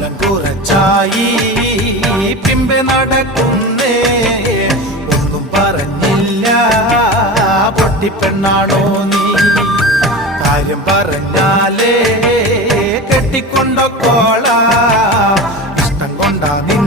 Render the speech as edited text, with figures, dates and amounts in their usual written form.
കാലം കുറച്ചായി പിമ്പെ നടക്കുന്നേ ഒന്നും പറഞ്ഞില്ല പൊട്ടിപ്പെണ്ണാണോ നീ കാര്യം പറഞ്ഞാലേ കെട്ടിക്കൊണ്ടോളാ ഇഷ്ടം കൊണ്ടാ നീ